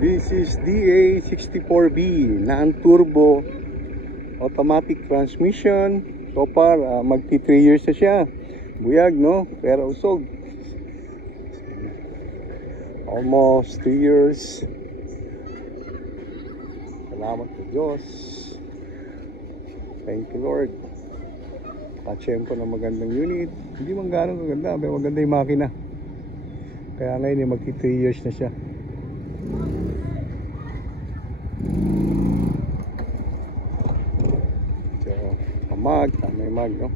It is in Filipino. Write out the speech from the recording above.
This is DA64B na ang turbo automatic transmission. So far, magti 3 years na siya. Buyag, no? Pero usog. Almost 3 years. Salamat sa Diyos. Thank you, Lord. Kachempo na magandang unit. Hindi man gano'ng maganda, pero maganda yung makina. Kaya ngayon, magti 3 years na siya. So, tama yung mag, no?